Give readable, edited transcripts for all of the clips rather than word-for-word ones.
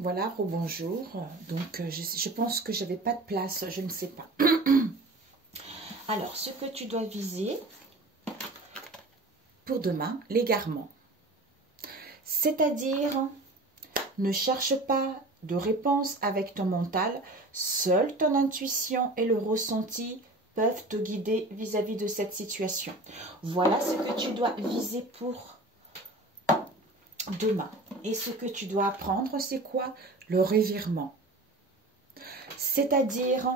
Voilà, rebonjour. Donc, je pense que j'avais pas de place, je ne sais pas. Alors, ce que tu dois viser pour demain, l'égarement. C'est-à-dire, ne cherche pas de réponse avec ton mental. Seule ton intuition et le ressenti peuvent te guider vis-à-vis de cette situation. Voilà ce que tu dois viser pour demain. Et ce que tu dois apprendre, c'est quoi? Le revirement. C'est-à-dire,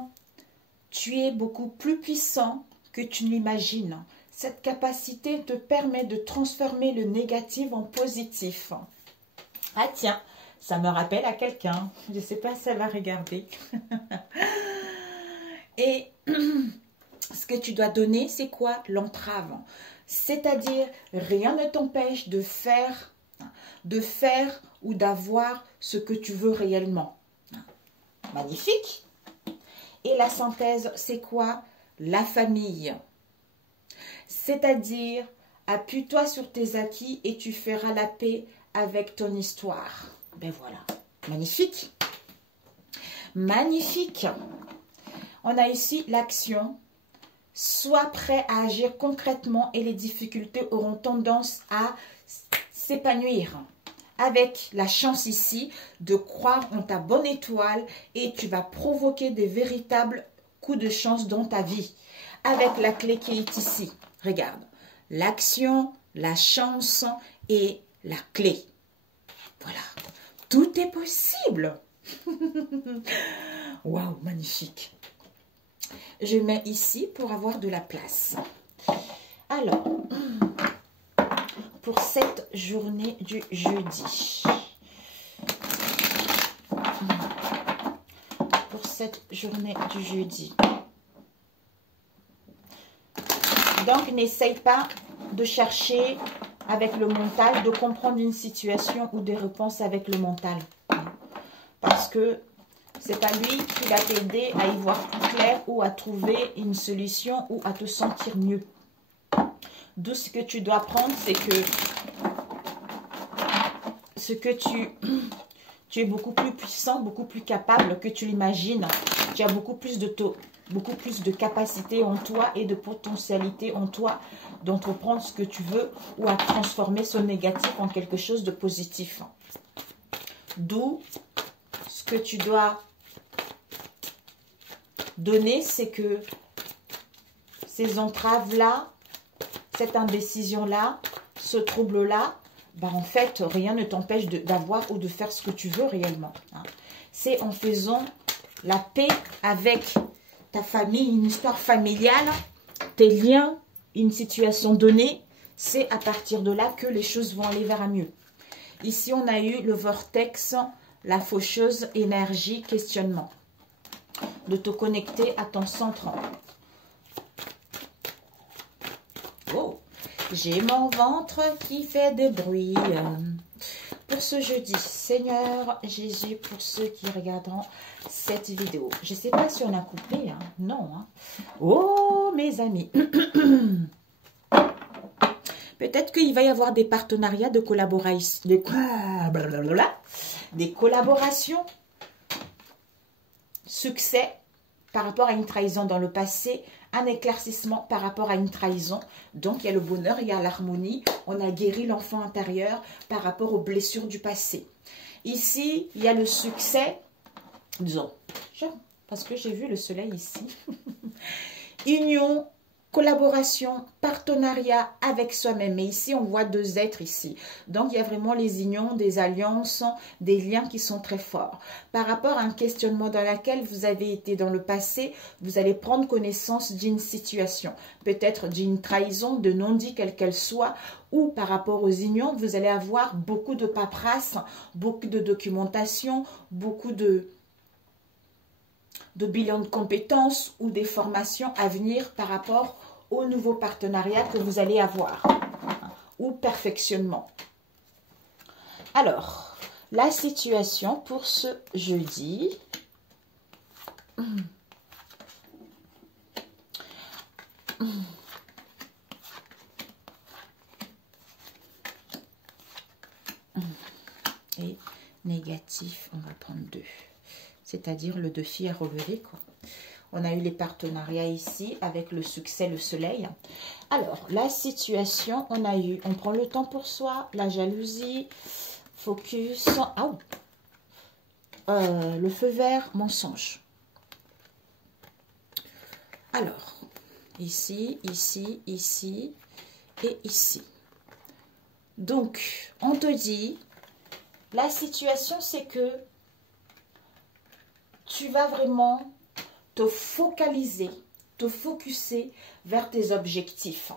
tu es beaucoup plus puissant que tu l'imagines. Cette capacité te permet de transformer le négatif en positif. Ah tiens, ça me rappelle à quelqu'un. Je ne sais pas si elle va regarder. Et ce que tu dois donner, c'est quoi? L'entrave. C'est-à-dire, rien ne t'empêche de faire ou d'avoir ce que tu veux réellement. Magnifique. Et la synthèse, c'est quoi? La famille. C'est-à-dire, appuie-toi sur tes acquis et tu feras la paix avec ton histoire. Ben voilà. Magnifique. Magnifique. On a ici l'action. Sois prêt à agir concrètement et les difficultés auront tendance à s'épanouir. Avec la chance ici de croire en ta bonne étoile et tu vas provoquer des véritables coups de chance dans ta vie. Avec la clé qui est ici. Regarde. L'action, la chance et la clé. Voilà. Tout est possible. Waouh, magnifique. Je mets ici pour avoir de la place. Alors, pour cette journée du jeudi. Pour cette journée du jeudi. Donc, n'essaye pas de chercher avec le mental, de comprendre une situation ou des réponses avec le mental. Parce que c'est pas lui qui va t'aider à y voir plus clair ou à trouver une solution ou à te sentir mieux. D'où ce que tu dois prendre, c'est que tu es beaucoup plus puissant, beaucoup plus capable que tu l'imagines. Tu as beaucoup plus de capacité en toi et de potentialité en toi d'entreprendre ce que tu veux ou à transformer ce négatif en quelque chose de positif. D'où ce que tu dois donner, c'est que ces entraves-là, cette indécision-là, ce trouble-là, ben en fait, rien ne t'empêche d'avoir ou de faire ce que tu veux réellement. C'est en faisant la paix avec ta famille, une histoire familiale, tes liens, une situation donnée. C'est à partir de là que les choses vont aller vers un mieux. Ici, on a eu le vortex, la faucheuse, énergie, questionnement. De te connecter à ton centre. Oh, j'ai mon ventre qui fait des bruits. Pour ce jeudi, Seigneur Jésus, pour ceux qui regarderont cette vidéo. Je ne sais pas si on a coupé, hein? Non. Hein? Oh, mes amis. Peut-être qu'il va y avoir des partenariats de collaboration. Des collaborations. Succès par rapport à une trahison dans le passé, un éclaircissement par rapport à une trahison. Donc, il y a le bonheur, il y a l'harmonie. On a guéri l'enfant intérieur par rapport aux blessures du passé. Ici, il y a le succès, disons, parce que j'ai vu le soleil ici. Union, collaboration, partenariat avec soi-même. Mais ici, on voit deux êtres ici. Donc, il y a vraiment les unions, des alliances, des liens qui sont très forts. Par rapport à un questionnement dans lequel vous avez été dans le passé, vous allez prendre connaissance d'une situation. Peut-être d'une trahison, de non-dit, quelle qu'elle soit, ou par rapport aux unions, vous allez avoir beaucoup de paperasse, beaucoup de documentation, beaucoup de bilan de compétences ou des formations à venir par rapport au nouveau partenariat que vous allez avoir ou perfectionnement. Alors, la situation pour ce jeudi. Et Négatif, on va prendre 2. C'est-à-dire le défi à relever, quoi. On a eu les partenariats ici avec le succès, le soleil. Alors, la situation, on prend le temps pour soi, la jalousie, focus, le feu vert, mensonge. Alors, ici, ici, ici et ici. Donc, on te dit, la situation, c'est que tu vas vraiment te focaliser, te focuser vers tes objectifs.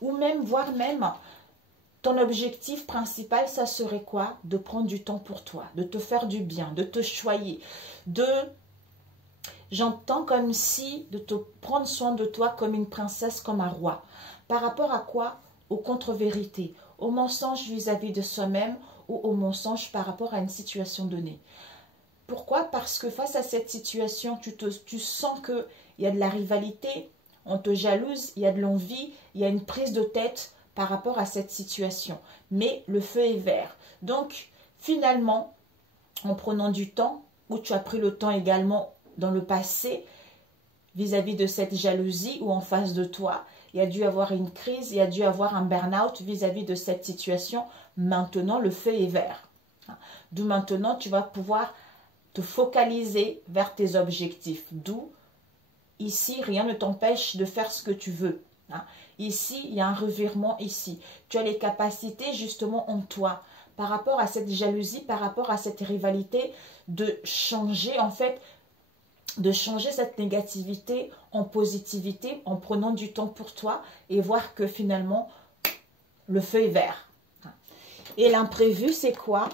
Ou même, voire même, ton objectif principal, ça serait quoi? De prendre du temps pour toi, de te faire du bien, de te choyer, j'entends comme si, de te prendre soin de toi comme une princesse, comme un roi. Par rapport à quoi? Aux contre-vérités, aux mensonges vis-à-vis de soi-même ou aux mensonges par rapport à une situation donnée. Pourquoi? Parce que face à cette situation, tu sens qu'il y a de la rivalité, on te jalouse, il y a de l'envie, il y a une prise de tête par rapport à cette situation. Mais le feu est vert. Donc, finalement, en prenant du temps, ou tu as pris le temps également dans le passé, vis-à-vis de cette jalousie ou en face de toi, il y a dû avoir une crise, il y a dû avoir un burn-out vis-à-vis de cette situation. Maintenant, le feu est vert. D'où maintenant, tu vas pouvoir te focaliser vers tes objectifs. D'où, ici, rien ne t'empêche de faire ce que tu veux. Ici, il y a un revirement ici. Tu as les capacités justement en toi, par rapport à cette jalousie, par rapport à cette rivalité, de changer en fait, de changer cette négativité en positivité, en prenant du temps pour toi et voir que finalement, le feu est vert. Et l'imprévu, c'est quoi?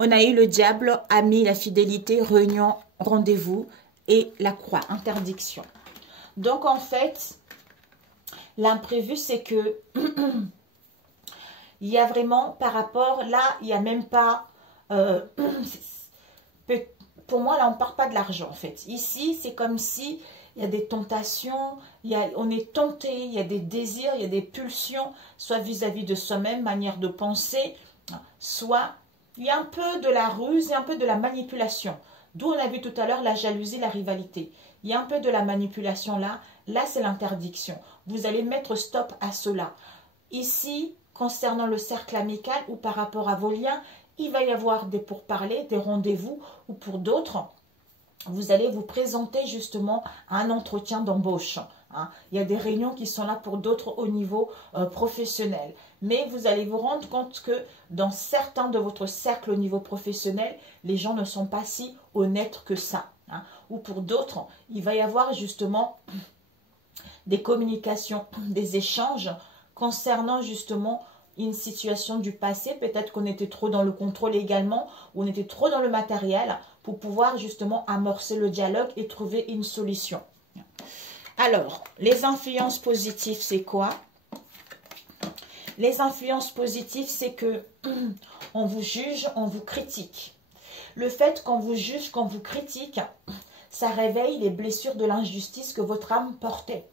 On a eu le diable, ami, la fidélité, réunion, rendez-vous et la croix, interdiction. Donc, en fait, l'imprévu, c'est que il y a vraiment, par rapport, là, il n'y a même pas... pour moi, là, on ne parle pas de l'argent, en fait. Ici, c'est comme si il y a des tentations, on est tenté, il y a des désirs, il y a des pulsions, soit vis-à-vis de soi-même, manière de penser, soit... Il y a un peu de la ruse et un peu de la manipulation. D'où on a vu tout à l'heure la jalousie, la rivalité. Il y a un peu de la manipulation là. Là, c'est l'interdiction. Vous allez mettre stop à cela. Ici, concernant le cercle amical ou par rapport à vos liens, il va y avoir des pourparlers, des rendez-vous ou pour d'autres, vous allez vous présenter justement à un entretien d'embauche. Il y a des réunions qui sont là pour d'autres au niveau professionnel. Mais vous allez vous rendre compte que dans certains de votre cercle au niveau professionnel, les gens ne sont pas si honnêtes que ça. Ou pour d'autres, il va y avoir justement des communications, des échanges concernant justement une situation du passé. Peut-être qu'on était trop dans le contrôle également, ou on était trop dans le matériel pour pouvoir justement amorcer le dialogue et trouver une solution. Alors, les influences positives, c'est quoi? Les influences positives, c'est que on vous juge, on vous critique. Le fait qu'on vous juge, qu'on vous critique, ça réveille les blessures de l'injustice que votre âme portait.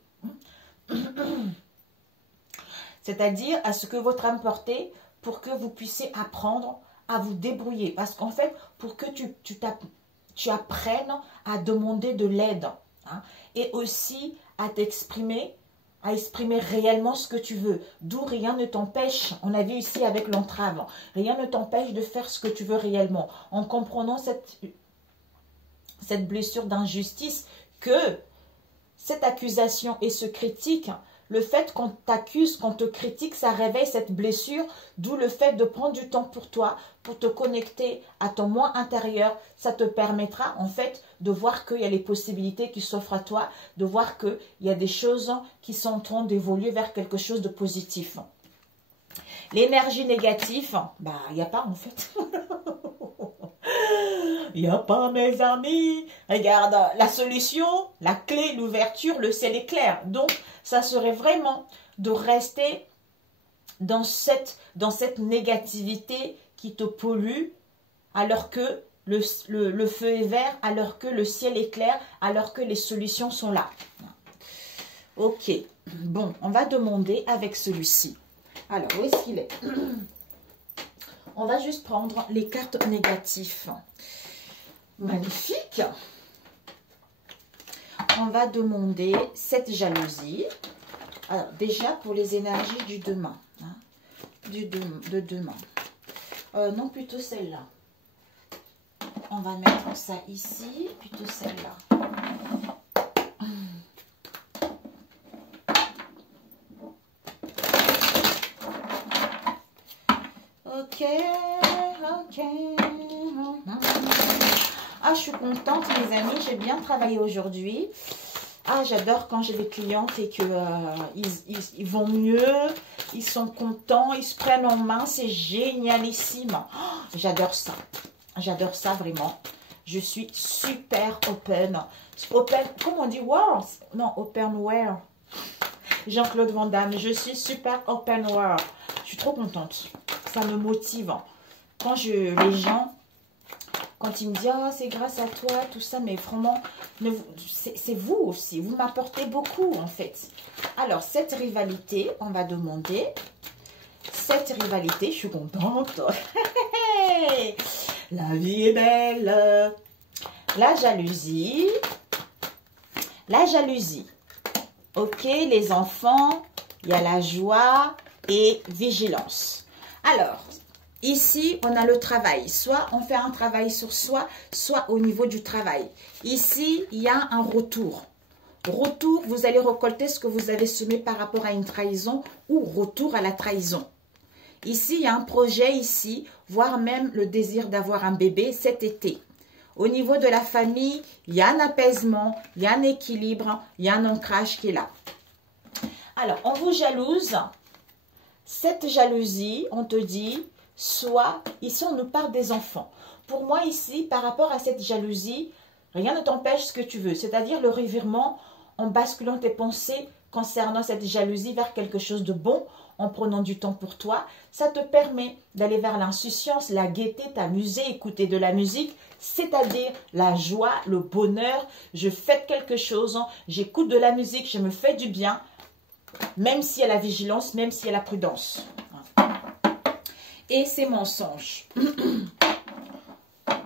C'est-à-dire à ce que votre âme portait pour que vous puissiez apprendre à vous débrouiller. Parce qu'en fait, pour que tu apprennes à demander de l'aide et aussi à t'exprimer, à exprimer réellement ce que tu veux. D'où rien ne t'empêche, on a vu ici avec l'entrave, rien ne t'empêche de faire ce que tu veux réellement. En comprenant cette blessure d'injustice, que cette accusation et ce critique, le fait qu'on t'accuse, qu'on te critique, ça réveille cette blessure, d'où le fait de prendre du temps pour toi, pour te connecter à ton moi intérieur. Ça te permettra en fait de voir qu'il y a les possibilités qui s'offrent à toi, de voir qu'il y a des choses qui sont en train d'évoluer vers quelque chose de positif. L'énergie négative, il n'y a pas en fait. Il n'y a pas, mes amis. Regarde, la solution, la clé, l'ouverture, le ciel est clair. Donc, ça serait vraiment de rester dans cette négativité qui te pollue, alors que le feu est vert, alors que le ciel est clair, alors que les solutions sont là. Ok, bon, on va demander avec celui-ci. Alors, où est-ce qu'il est? On va juste prendre les cartes négatives. Magnifique. On va demander cette jalousie. Alors, déjà, pour les énergies du demain. Hein, de demain. Non, plutôt celle-là. On va mettre ça ici, plutôt celle-là. Ok, ok. Ah, je suis contente, mes amis. J'ai bien travaillé aujourd'hui. Ah, j'adore quand j'ai des clientes et que ils vont mieux, ils sont contents, ils se prennent en main. C'est génialissime. Oh, j'adore ça. J'adore ça vraiment. Je suis super open. Open, comment on dit? Wow. Non, open where? Jean-Claude Van Damme. Je suis super open world. Je suis trop contente. Ça me motive. Quand les gens, quand ils me disent, oh, c'est grâce à toi, tout ça, mais vraiment, c'est vous aussi. Vous m'apportez beaucoup, en fait. Alors, cette rivalité, on va demander. Cette rivalité, je suis contente. La vie est belle. La jalousie. La jalousie. Ok, les enfants, il y a la joie et vigilance. Alors, ici, on a le travail. Soit on fait un travail sur soi, soit au niveau du travail. Ici, il y a un retour. Retour, vous allez récolter ce que vous avez semé par rapport à une trahison ou retour à la trahison. Ici, il y a un projet ici, voire même le désir d'avoir un bébé cet été. Au niveau de la famille, il y a un apaisement, il y a un équilibre, il y a un ancrage qui est là. Alors, on vous jalouse. Cette jalousie, on te dit, soit, ici on nous parle des enfants. Pour moi ici, par rapport à cette jalousie, rien ne t'empêche ce que tu veux. C'est-à-dire le revirement en basculant tes pensées concernant cette jalousie vers quelque chose de bon, en prenant du temps pour toi. Ça te permet d'aller vers l'insouciance, la gaieté, t'amuser, écouter de la musique, c'est-à-dire la joie, le bonheur. Je fête quelque chose, j'écoute de la musique, je me fais du bien, même s'il y a la vigilance, même s'il y a la prudence. Et ces mensonges.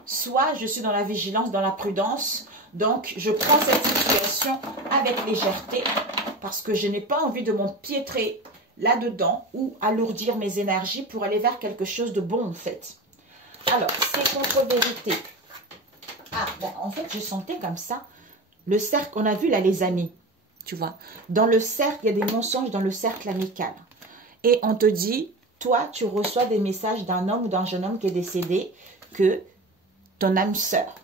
Soit je suis dans la vigilance, dans la prudence, donc je prends cette situation avec légèreté parce que je n'ai pas envie de m'empiétrer là-dedans ou alourdir mes énergies pour aller vers quelque chose de bon en fait. Alors, c'est contre-vérité. Ah, ben, en fait, je sentais comme ça. Le cercle, on a vu là les amis, tu vois. Dans le cercle, il y a des mensonges dans le cercle amical. Et on te dit, toi, tu reçois des messages d'un homme ou d'un jeune homme qui est décédé, que ton âme sœur,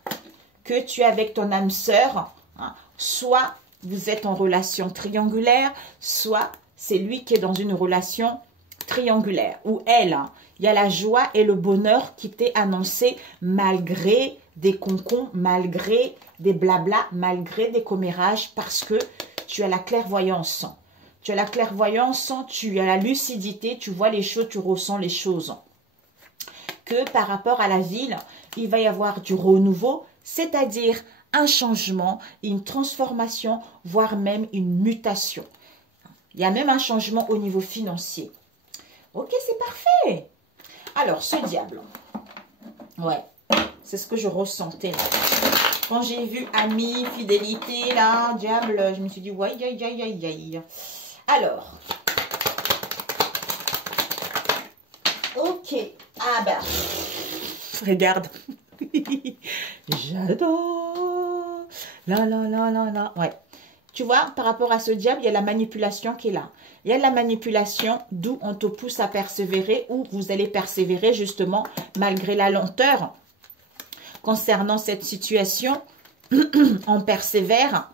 que tu es avec ton âme sœur, hein, soit vous êtes en relation triangulaire, soit c'est lui qui est dans une relation triangulaire, ou elle, hein, il y a la joie et le bonheur qui t'est annoncé malgré des concons, malgré des blabla, malgré des commérages, parce que tu as la clairvoyance. Tu as la clairvoyance, tu as la lucidité, tu vois les choses, tu ressens les choses. Que par rapport à la ville, il va y avoir du renouveau, c'est-à-dire un changement, une transformation, voire même une mutation. Il y a même un changement au niveau financier. Ok, c'est parfait. Alors, ce diable, ouais, c'est ce que je ressentais là. Quand j'ai vu ami, fidélité, là, diable, je me suis dit, ouais, aïe, aïe, aïe, aïe. Alors, ok, ah bah, regarde, j'adore, là, ouais. Tu vois, par rapport à ce diable, il y a la manipulation qui est là. Il y a la manipulation, d'où on te pousse à persévérer, ou vous allez persévérer justement malgré la lenteur. Concernant cette situation, on persévère.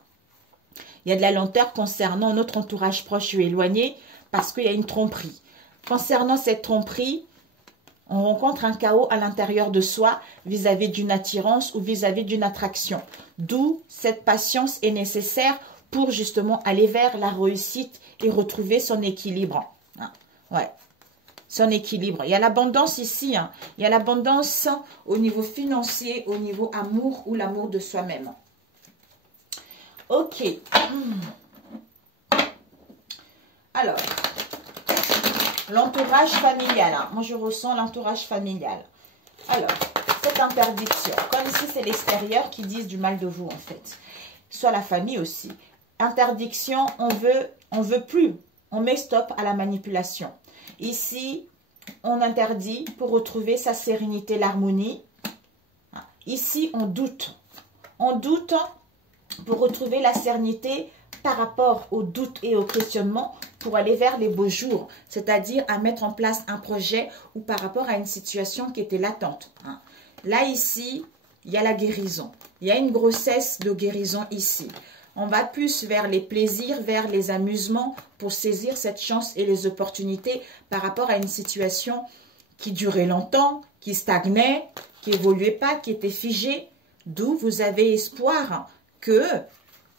Il y a de la lenteur concernant notre entourage proche ou éloigné parce qu'il y a une tromperie. Concernant cette tromperie, on rencontre un chaos à l'intérieur de soi vis-à-vis d'une attirance ou vis-à-vis d'une attraction. D'où cette patience est nécessaire pour justement aller vers la réussite et retrouver son équilibre. Ouais, son équilibre. Il y a l'abondance ici. Hein. Il y a l'abondance au niveau financier, au niveau amour ou l'amour de soi-même. Ok. Alors, l'entourage familial. Hein. Moi, je ressens l'entourage familial. Alors, cette interdiction, comme si c'est l'extérieur qui disent du mal de vous, en fait. Soit la famille aussi. Interdiction, on veut plus. On met stop à la manipulation. Ici, on interdit pour retrouver sa sérénité, l'harmonie. Ici, on doute. On doute pour retrouver la sérénité par rapport aux doutes et aux questionnements pour aller vers les beaux jours, c'est-à-dire à mettre en place un projet ou par rapport à une situation qui était latente. Là, ici, il y a la guérison. Il y a une grossesse de guérison ici. On va plus vers les plaisirs, vers les amusements pour saisir cette chance et les opportunités par rapport à une situation qui durait longtemps, qui stagnait, qui évoluait pas, qui était figée. D'où vous avez espoir que...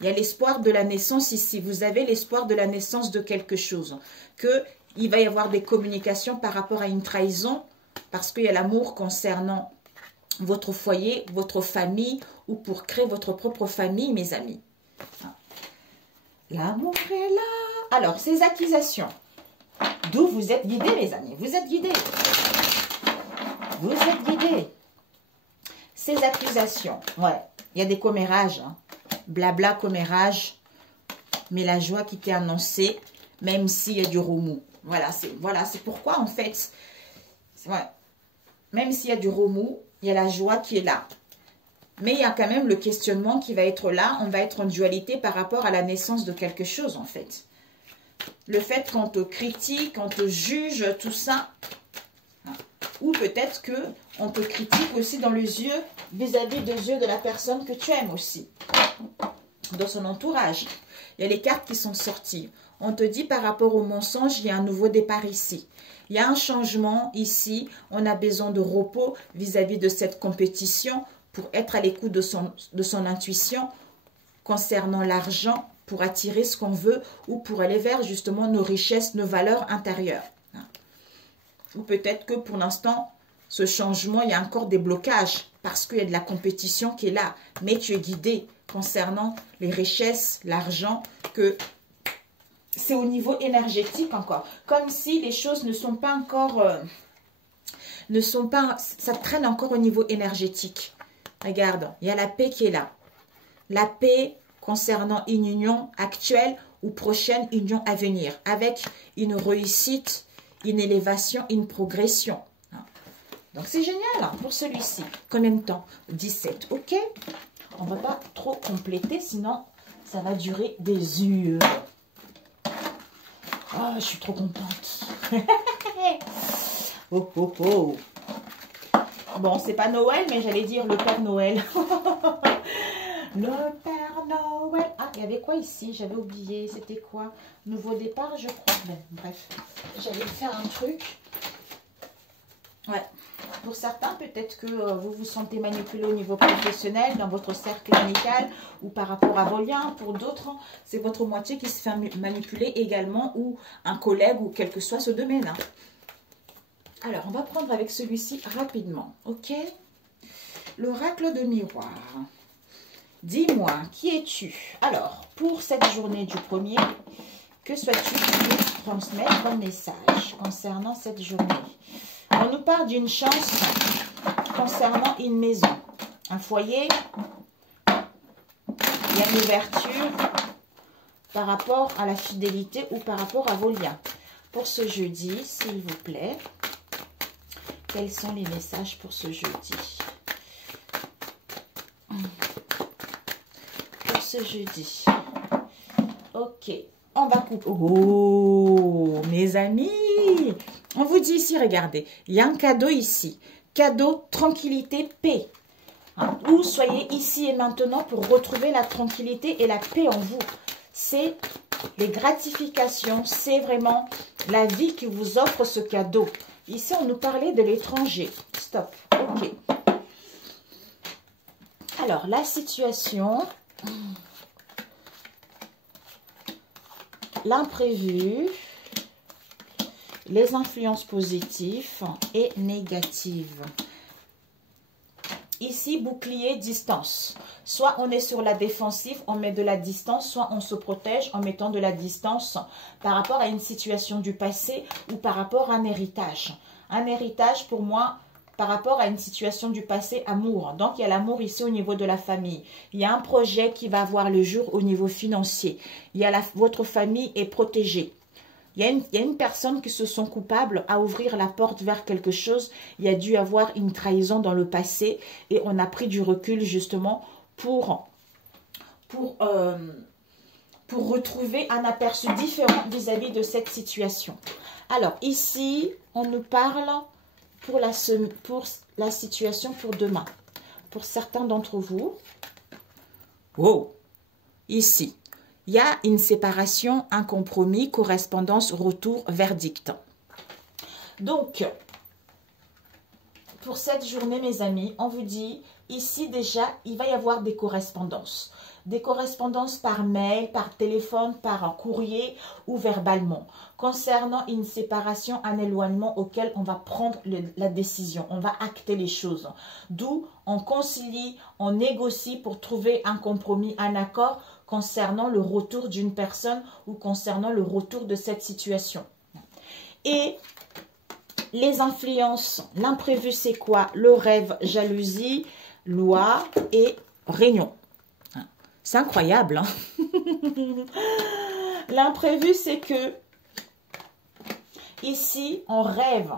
Il y a l'espoir de la naissance ici. Vous avez l'espoir de la naissance de quelque chose. Qu'il va y avoir des communications par rapport à une trahison. Parce qu'il y a l'amour concernant votre foyer, votre famille. Ou pour créer votre propre famille, mes amis. L'amour est là. Alors, ces accusations. D'où vous êtes guidés, mes amis. Vous êtes guidés. Vous êtes guidés. Ces accusations. Ouais. Il y a des commérages. Hein. Blabla, commérage, mais la joie qui t'est annoncée, même s'il y a du remous. Voilà, c'est pourquoi, en fait, ouais, même s'il y a du remous, il y a la joie qui est là. Mais il y a quand même le questionnement qui va être là. On va être en dualité par rapport à la naissance de quelque chose, en fait. Le fait qu'on te critique, qu'on te juge, tout ça. Ou peut-être qu'on te critique aussi dans les yeux, vis-à-vis des yeux de la personne que tu aimes aussi. Dans son entourage. Il y a les cartes qui sont sorties. On te dit par rapport au mensonge, il y a un nouveau départ ici. Il y a un changement ici. On a besoin de repos vis-à-vis de cette compétition pour être à l'écoute de son intuition concernant l'argent, pour attirer ce qu'on veut ou pour aller vers justement nos richesses, nos valeurs intérieures. Ou peut-être que pour l'instant, ce changement, il y a encore des blocages parce qu'il y a de la compétition qui est là. Mais tu es guidé concernant les richesses, l'argent, que c'est au niveau énergétique encore. Comme si les choses ne sont pas encore... ça traîne encore au niveau énergétique. Regarde, il y a la paix qui est là. La paix concernant une union actuelle ou prochaine union à venir. Avec une réussite, une élévation, une progression. Donc, c'est génial pour celui-ci. Combien de temps? 17, ok. On ne va pas trop compléter, sinon ça va durer des heures. Oh, je suis trop contente. Oh, oh, oh. Bon, c'est pas Noël, mais j'allais dire le Père Noël. Le Père Noël. Ah, il y avait quoi ici? J'avais oublié. C'était quoi? Nouveau départ, je crois. Bon, bref, j'allais faire un truc. Ouais. Pour certains, peut-être que vous vous sentez manipulé au niveau professionnel, dans votre cercle amical ou par rapport à vos liens. Pour d'autres, c'est votre moitié qui se fait manipuler également ou un collègue ou quel que soit ce domaine. Hein. Alors, on va prendre avec celui-ci rapidement. Ok? L'oracle de miroir. Dis-moi, qui es-tu? Alors, pour cette journée du 1er, que souhaites-tu transmettre comme message concernant cette journée? On nous parle d'une chance concernant une maison, un foyer. Il y a une ouverture par rapport à la fidélité ou par rapport à vos liens. Pour ce jeudi, s'il vous plaît, quels sont les messages pour ce jeudi? Pour ce jeudi. Ok, on va couper. Oh, mes amis! On vous dit ici, regardez, il y a un cadeau ici. Cadeau, tranquillité, paix. Hein, ou soyez ici et maintenant pour retrouver la tranquillité et la paix en vous. C'est les gratifications, c'est vraiment la vie qui vous offre ce cadeau. Ici, on nous parlait de l'étranger. Stop. Ok. Alors, la situation, l'imprévu, les influences positives et négatives. Ici, bouclier, distance. Soit on est sur la défensive, on met de la distance, soit on se protège en mettant de la distance par rapport à une situation du passé ou par rapport à un héritage. Un héritage, pour moi, par rapport à une situation du passé, amour. Donc, il y a l'amour ici au niveau de la famille. Il y a un projet qui va voir le jour au niveau financier. Il y a votre famille est protégée. Il y a une personne qui se sent coupable à ouvrir la porte vers quelque chose. Il y a dû avoir une trahison dans le passé et on a pris du recul justement pour retrouver un aperçu différent vis-à-vis de cette situation. Alors ici, on nous parle pour la situation pour demain. Pour certains d'entre vous, wow, ici. Il y a une séparation, un compromis, correspondance, retour, verdict. Donc, pour cette journée, mes amis, on vous dit, ici déjà, il va y avoir des correspondances. Des correspondances par mail, par téléphone, par courrier ou verbalement. Concernant une séparation, un éloignement auquel on va prendre la décision. On va acter les choses. D'où on concilie, on négocie pour trouver un compromis, un accord concernant le retour d'une personne ou concernant le retour de cette situation. Et les influences, l'imprévu c'est quoi? Le rêve, jalousie, loi et réunion. C'est incroyable, hein? L'imprévu c'est que ici on rêve.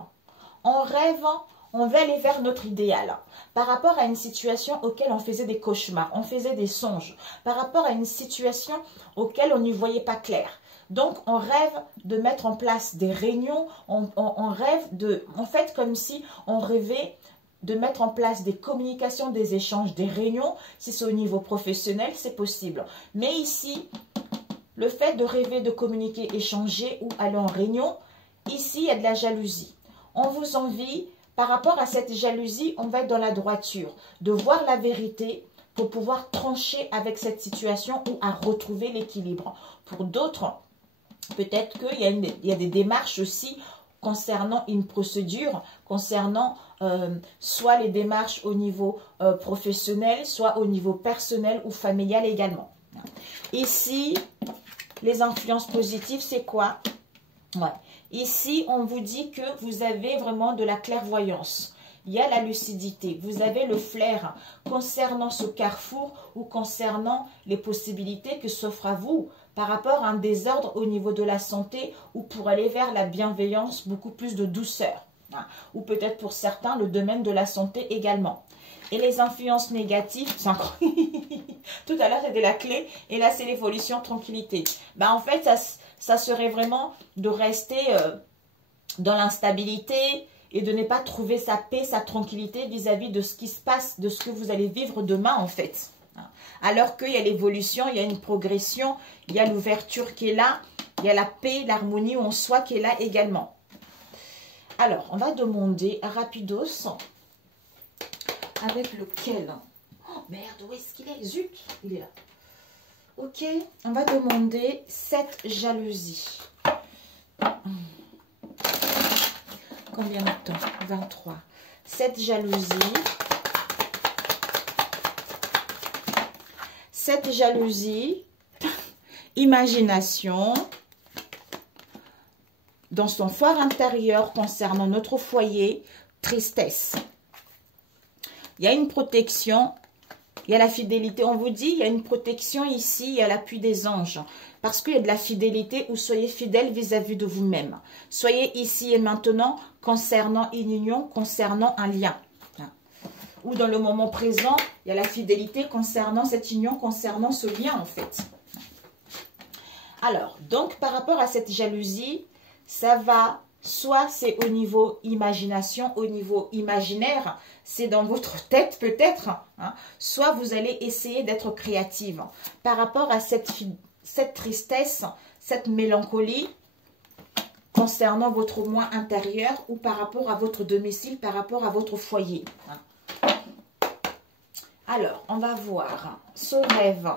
On rêve, on veut aller vers notre idéal. Par rapport à une situation auquel on faisait des cauchemars, on faisait des songes. Par rapport à une situation auquel on n'y voyait pas clair. Donc, on rêve de mettre en place des réunions. On rêve de... En fait, comme si on rêvait de mettre en place des communications, des échanges, des réunions. Si c'est au niveau professionnel, c'est possible. Mais ici, le fait de rêver, de communiquer, échanger ou aller en réunion, ici, il y a de la jalousie. On vous envie... Par rapport à cette jalousie, on va être dans la droiture, de voir la vérité pour pouvoir trancher avec cette situation ou à retrouver l'équilibre. Pour d'autres, peut-être qu'il y a des démarches aussi concernant une procédure, concernant soit les démarches au niveau professionnel, soit au niveau personnel ou familial également. Ici, les influences positives, c'est quoi? Ouais. Ici, on vous dit que vous avez vraiment de la clairvoyance. Il y a la lucidité. Vous avez le flair concernant ce carrefour ou concernant les possibilités que s'offrent à vous par rapport à un désordre au niveau de la santé ou pour aller vers la bienveillance, beaucoup plus de douceur. Ou peut-être pour certains, le domaine de la santé également. Et les influences négatives, c'est encore... Tout à l'heure, c'était la clé et là, c'est l'évolution, tranquillité. Ben, en fait, ça serait vraiment de rester dans l'instabilité et de ne pas trouver sa paix, sa tranquillité vis-à-vis de ce qui se passe, de ce que vous allez vivre demain en fait. Alors qu'il y a l'évolution, il y a une progression, il y a l'ouverture qui est là, il y a la paix, l'harmonie en soi qui est là également. Alors, on va demander rapidos avec lequel... Oh merde, où est-ce qu'il est? Zut, il est là. Ok, on va demander cette jalousie. Combien de temps? 23. Cette jalousie. Cette jalousie, imagination, dans son fort intérieur concernant notre foyer, tristesse. Il y a une protection. Il y a la fidélité, on vous dit, il y a une protection ici, il y a l'appui des anges. Parce qu'il y a de la fidélité ou soyez fidèle vis-à-vis de vous-même. Soyez ici et maintenant concernant une union, concernant un lien. Ou dans le moment présent, il y a la fidélité concernant cette union, concernant ce lien en fait. Alors, donc par rapport à cette jalousie, ça va... Soit c'est au niveau imagination, au niveau imaginaire, c'est dans votre tête peut-être. Hein, soit vous allez essayer d'être créative. Par rapport à cette tristesse, cette mélancolie, concernant votre moi intérieur ou par rapport à votre domicile, par rapport à votre foyer. Hein. Alors, on va voir ce rêve.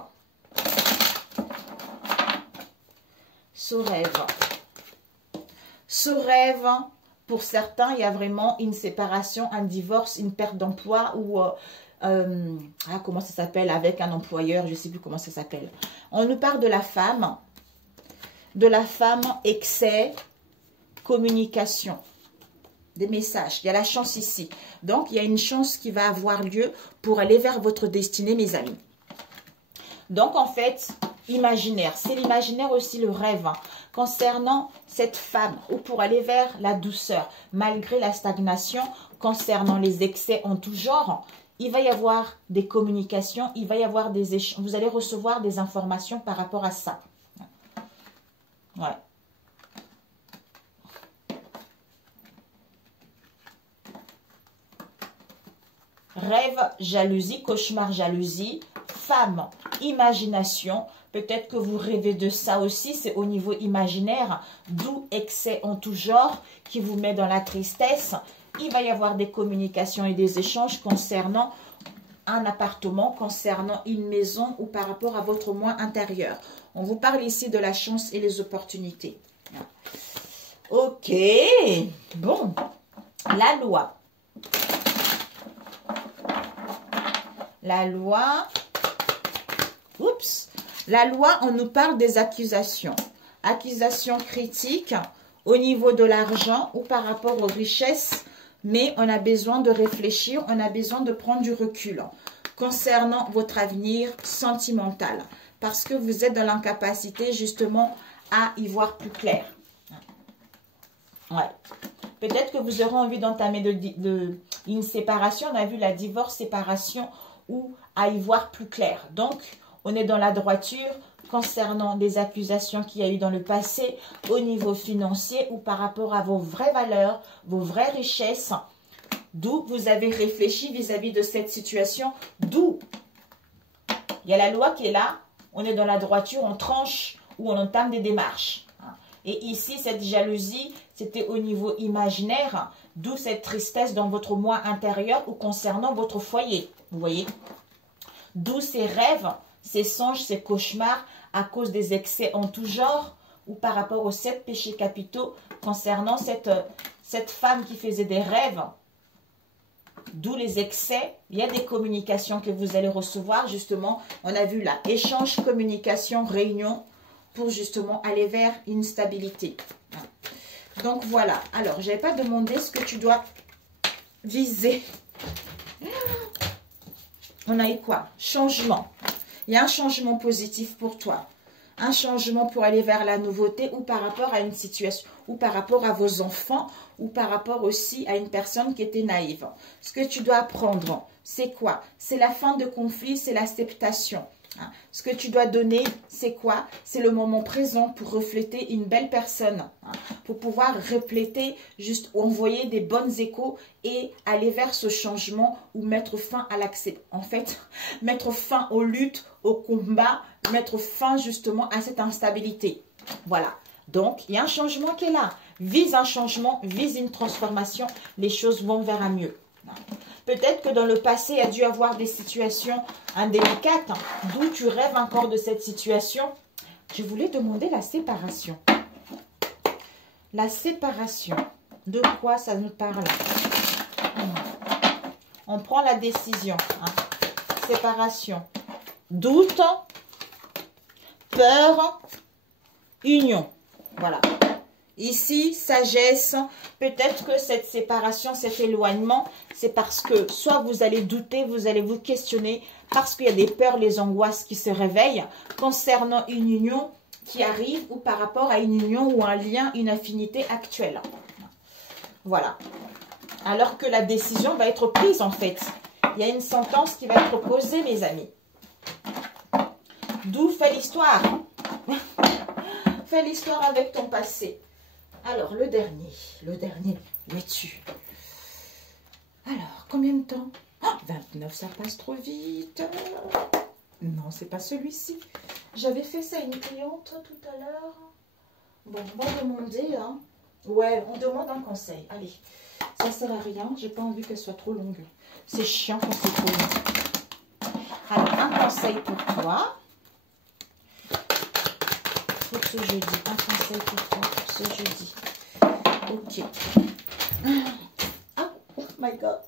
Ce rêve. Ce rêve, pour certains, il y a vraiment une séparation, un divorce, une perte d'emploi ou comment ça s'appelle, avec un employeur, je ne sais plus comment ça s'appelle. On nous parle de la femme, excès, communication, des messages. Il y a la chance ici. Donc, il y a une chance qui va avoir lieu pour aller vers votre destinée, mes amis. Donc, en fait, imaginaire. C'est l'imaginaire aussi le rêve. Hein, concernant cette femme ou pour aller vers la douceur, malgré la stagnation, concernant les excès en tout genre, il va y avoir des communications, il va y avoir des échanges. Vous allez recevoir des informations par rapport à ça. Ouais. Rêve, jalousie, cauchemar, jalousie, femme, imagination. Peut-être que vous rêvez de ça aussi, c'est au niveau imaginaire, d'où excès en tout genre qui vous met dans la tristesse. Il va y avoir des communications et des échanges concernant un appartement, concernant une maison ou par rapport à votre moi intérieur. On vous parle ici de la chance et les opportunités. Ok, bon, la loi. La loi, oups, la loi, on nous parle des accusations. Accusations critiques au niveau de l'argent ou par rapport aux richesses, mais on a besoin de réfléchir, on a besoin de prendre du recul concernant votre avenir sentimental. Parce que vous êtes dans l'incapacité justement à y voir plus clair. Ouais. Peut-être que vous aurez envie d'entamer une séparation. On a vu la divorce, séparation ou à y voir plus clair. Donc, on est dans la droiture concernant des accusations qu'il y a eu dans le passé au niveau financier ou par rapport à vos vraies valeurs, vos vraies richesses, d'où vous avez réfléchi vis-à-vis de cette situation, d'où il y a la loi qui est là, on est dans la droiture, on tranche ou on entame des démarches. Et ici, cette jalousie, c'était au niveau imaginaire, d'où cette tristesse dans votre moi intérieur ou concernant votre foyer. Vous voyez? D'où ces rêves, ces songes, ces cauchemars à cause des excès en tout genre ou par rapport aux 7 péchés capitaux concernant cette femme qui faisait des rêves. D'où les excès. Il y a des communications que vous allez recevoir. Justement, on a vu là, échange, communication, réunion pour justement aller vers une stabilité. Donc voilà. Alors, je n'avais pas demandé ce que tu dois viser. On a eu quoi? Changement. Il y a un changement positif pour toi. Un changement pour aller vers la nouveauté ou par rapport à une situation, ou par rapport à vos enfants, ou par rapport aussi à une personne qui était naïve. Ce que tu dois apprendre, c'est quoi? C'est la fin de conflit, c'est l'acceptation. Ce que tu dois donner, c'est quoi? C'est le moment présent pour refléter une belle personne, pour pouvoir refléter, juste envoyer des bonnes échos et aller vers ce changement ou mettre fin à l'accès. En fait, mettre fin aux luttes, aux combats, mettre fin justement à cette instabilité. Voilà. Donc, il y a un changement qui est là. Vise un changement, vise une transformation, les choses vont vers un mieux. Peut-être que dans le passé, il y a dû avoir des situations indélicates, d'où tu rêves encore de cette situation. Je voulais demander la séparation. La séparation, de quoi ça nous parle? On prend la décision. Séparation, doute, peur, union. Voilà. Ici, sagesse, peut-être que cette séparation, cet éloignement, c'est parce que soit vous allez douter, vous allez vous questionner, parce qu'il y a des peurs, les angoisses qui se réveillent concernant une union qui arrive ou par rapport à une union ou un lien, une affinité actuelle. Voilà. Alors que la décision va être prise en fait. Il y a une sentence qui va être posée, mes amis. D'où fait l'histoire. Fais l'histoire avec ton passé. Alors, le dernier, où es-tu? Alors, combien de temps? 29, ça passe trop vite. Non, c'est pas celui-ci. J'avais fait ça à une cliente tout à l'heure. Bon, on va demander, hein. Ouais, on demande un conseil. Allez, ça sert à rien. J'ai pas envie qu'elle soit trop longue. C'est chiant quand c'est trop long. Alors, un conseil pour toi. Pour ce jeudi. Un conseil pour toi pour ce jeudi. Ok. Oh my God.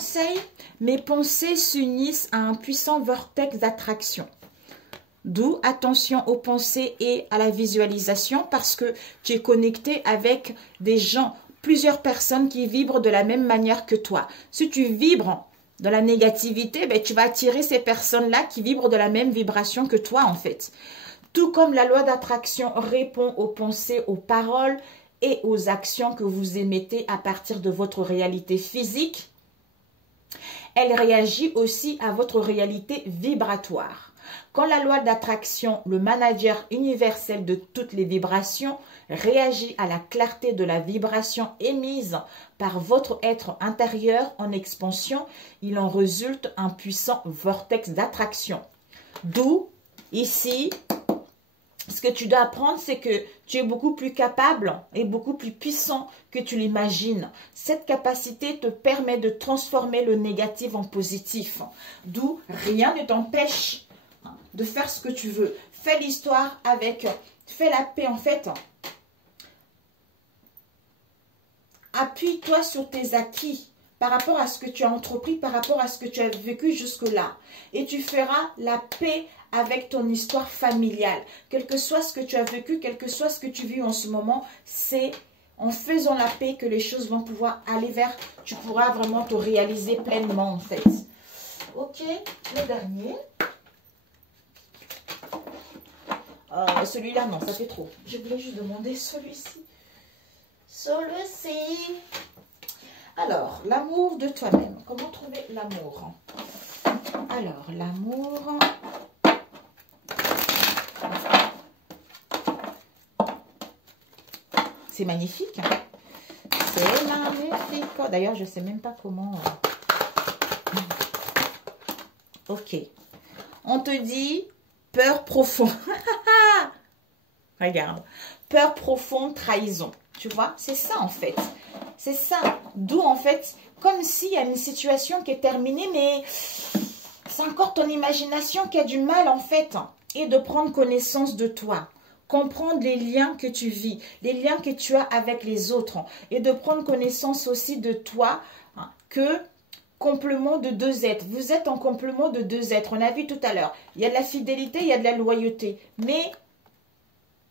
conseil, mes pensées s'unissent à un puissant vortex d'attraction. D'où attention aux pensées et à la visualisation parce que tu es connecté avec des gens, plusieurs personnes qui vibrent de la même manière que toi. Si tu vibres dans la négativité, ben, tu vas attirer ces personnes-là qui vibrent de la même vibration que toi en fait. Tout comme la loi d'attraction répond aux pensées, aux paroles et aux actions que vous émettez à partir de votre réalité physique, elle réagit aussi à votre réalité vibratoire. Quand la loi d'attraction, le manager universel de toutes les vibrations, réagit à la clarté de la vibration émise par votre être intérieur en expansion, il en résulte un puissant vortex d'attraction. D'où, ici, ce que tu dois apprendre, c'est que tu es beaucoup plus capable et beaucoup plus puissant que tu l'imagines. Cette capacité te permet de transformer le négatif en positif. D'où rien ne t'empêche de faire ce que tu veux. Fais l'histoire avec, fais la paix en fait. Appuie-toi sur tes acquis par rapport à ce que tu as entrepris, par rapport à ce que tu as vécu jusque-là. Et tu feras la paix avec ton histoire familiale. Quel que soit ce que tu as vécu, quel que soit ce que tu vis en ce moment, c'est en faisant la paix que les choses vont pouvoir aller vers, tu pourras vraiment te réaliser pleinement en fait. Ok, le dernier. Celui-là, non, ça fait trop. Je voulais juste demander celui-ci. Celui-ci. Alors, l'amour de toi-même. Comment trouver l'amour? Alors, l'amour. C'est magnifique. C'est magnifique. D'ailleurs, je ne sais même pas comment. Ok. On te dit peur profonde. Regarde. Peur profonde, trahison. Tu vois, c'est ça en fait. C'est ça. D'où en fait, comme s'il y a une situation qui est terminée, mais c'est encore ton imagination qui a du mal en fait. Et de prendre connaissance de toi. Comprendre les liens que tu vis, les liens que tu as avec les autres. Et de prendre connaissance aussi de toi, que complément de deux êtres. Vous êtes en complément de deux êtres. On a vu tout à l'heure. Il y a de la fidélité, il y a de la loyauté. Mais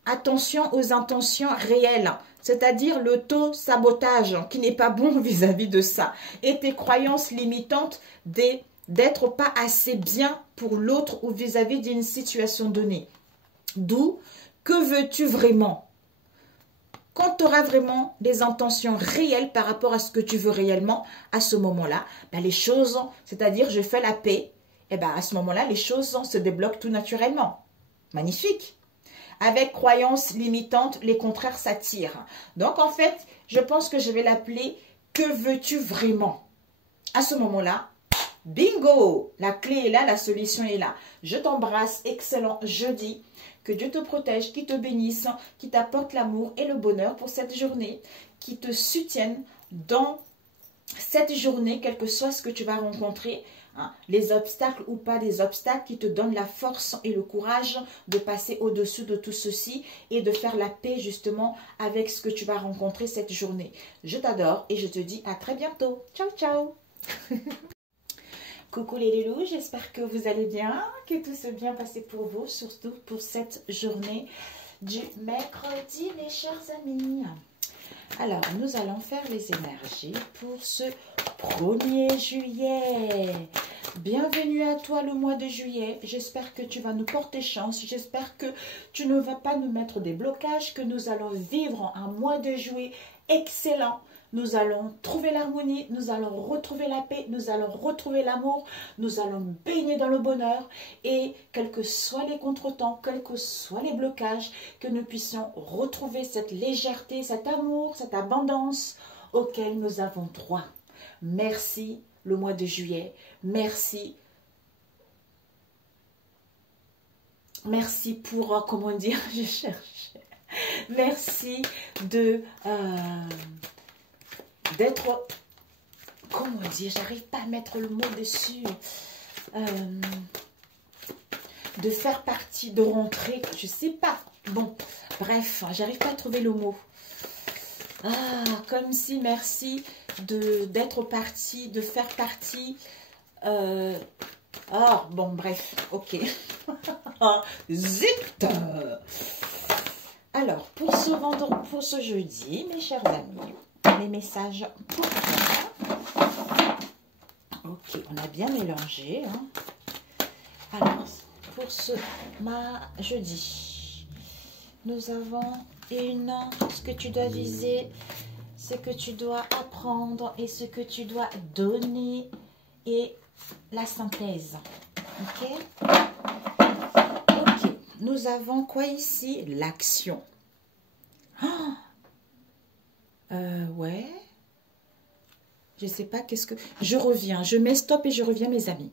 attention aux intentions réelles. C'est-à-dire l'auto-sabotage qui n'est pas bon vis-à-vis de ça. Et tes croyances limitantes d'être pas assez bien pour l'autre ou vis-à-vis d'une situation donnée. D'où, que veux-tu vraiment? Quand tu auras vraiment des intentions réelles par rapport à ce que tu veux réellement, à ce moment-là, ben les choses, c'est-à-dire je fais la paix, et ben à ce moment-là, les choses se débloquent tout naturellement. Magnifique. Avec croyances limitantes, les contraires s'attirent. Donc en fait, je pense que je vais l'appeler « Que veux-tu vraiment ?» À ce moment-là, bingo! La clé est là, la solution est là. Je t'embrasse, excellent jeudi. Que Dieu te protège, qui te bénisse, qui t'apporte l'amour et le bonheur pour cette journée, qui te soutienne dans cette journée, quel que soit ce que tu vas rencontrer, hein, les obstacles ou pas des obstacles, qui te donnent la force et le courage de passer au-dessus de tout ceci et de faire la paix justement avec ce que tu vas rencontrer cette journée. Je t'adore et je te dis à très bientôt. Ciao, ciao. Coucou les loulous, j'espère que vous allez bien, que tout s'est bien passé pour vous, surtout pour cette journée du mercredi, mes chers amis. Alors, nous allons faire les énergies pour ce 1er juillet. Bienvenue à toi le mois de juillet. J'espère que tu vas nous porter chance. J'espère que tu ne vas pas nous mettre des blocages, que nous allons vivre un mois de juillet excellent. Nous allons trouver l'harmonie, nous allons retrouver la paix, nous allons retrouver l'amour, nous allons baigner dans le bonheur et quels que soient les contretemps, quels que soient les blocages, que nous puissions retrouver cette légèreté, cet amour, cette abondance auquel nous avons droit. Merci le mois de juillet, merci. Merci pour, comment dire, je cherche. Merci d'être, comment dire, j'arrive pas à mettre le mot dessus, de faire partie, de rentrer, je sais pas, bon, bref, j'arrive pas à trouver le mot. Ah, comme si, merci d'être parti, de faire partie. Ah, bon, bref, ok. Zut! Alors, pour ce jeudi, mes chers amis, les messages pour toi. Ok, on a bien mélangé. Hein. Alors, pour ce jeudi, nous avons ce que tu dois viser, ce que tu dois apprendre et ce que tu dois donner et la synthèse. Ok? Ok. Nous avons quoi ici? L'action. Oh, ouais. Je sais pas qu'est-ce que... Je reviens. Je mets stop et je reviens, mes amis.